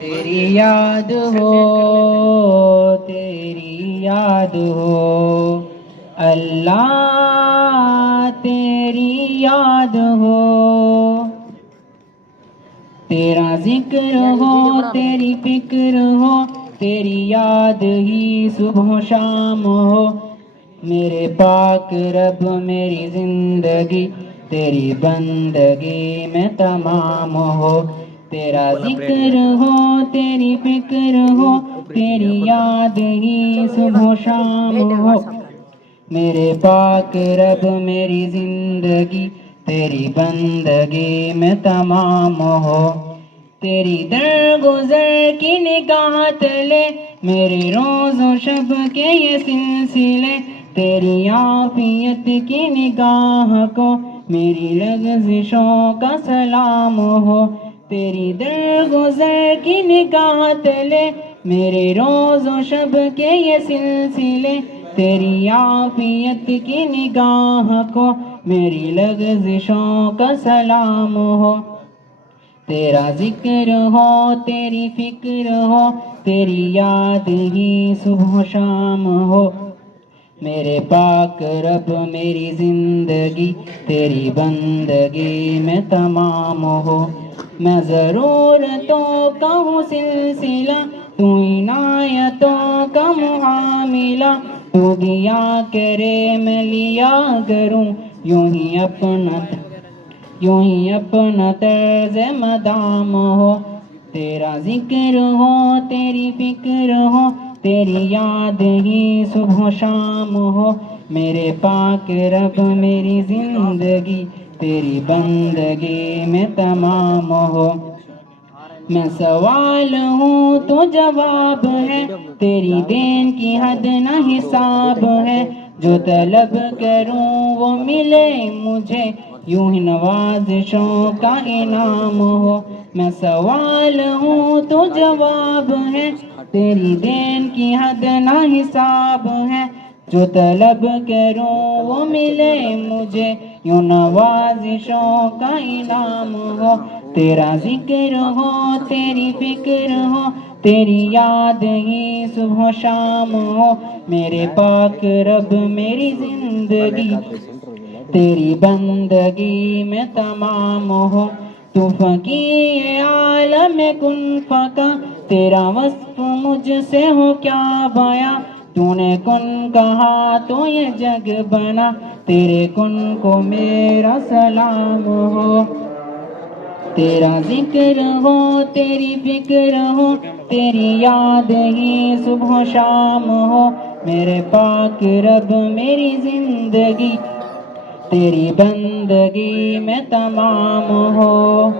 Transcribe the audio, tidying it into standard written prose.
تیری یاد ہو، تیری یاد ہو اللہ، تیری یاد ہو، تیرا ذکر ہو، تیری فکر ہو، تیری یاد ہی صبح و شام ہو، میرے پاک رب میری زندگی تیری بندگی میں تمام ہو، تیرا ذکر ہو، تیری فکر ہو، تیری یاد ہی صبح و شام ہو، میرے پاک رب میری زندگی تیری بندگی میں تمام ہو، تیری درگزر کی نگاہ تلے میرے روز و شب کے یہ سلسلے، تیری عافیت کی نگاہ کو میری لغزشوں کا سلام ہو، تیری درگزر کی نگاہ تلے میرے روز و شب کے یہ سلسلے، تیری عافیت کی نگاہ کو میری لغزشوں کا سلام ہو، تیرا ذکر ہو، تیری فکر ہو، تیری یاد ہی صبح و شام ہو، میرے پاک رب میری زندگی تیری بندگی میں تمام ہو، میں ضرورتوں کا ہوں سلسلہ، تو عنایتوں کا معاملہ، تو دیا کرے میں لیا کروں، یوں ہی اپنا طرز مدام ہو، تیرا ذکر ہو، تیری فکر ہو، تیری یاد ہی صبح و شام ہو، میرے پاک رب میری زندگی تیری بندگی میں تمام ہو، میں سوال ہوں تو جواب ہے، تیری دین کی حد نہ حساب ہے، جو طلب کروں وہ ملے مجھے، یوں ہی نوازشوں کا انعام ہو، میں سوال ہوں تو جواب ہے، تیری دین کی حد نہ حساب ہے، جو طلب کروں وہ ملے مجھے، یوں نوازشوں کا انعام ہو، تیرا ذکر ہو، تیری فکر ہو، تیری یاد ہی صبح و شام ہو، میرے پاک رب میری زندگی تیری بندگی میں تمام ہو، تو فقیر عالم کن فکا، تیرا وصف مجھ سے ہو کیا بیاں، تو نے کن کہا تو یہ جگ بنا، تیرے کن کو میرا سلام ہو، تیرا ذکر ہو، تیری فکر ہو، تیری یاد ہی صبح و شام ہو، میرے پاک رب میری زندگی تیری بندگی میں تمام ہو۔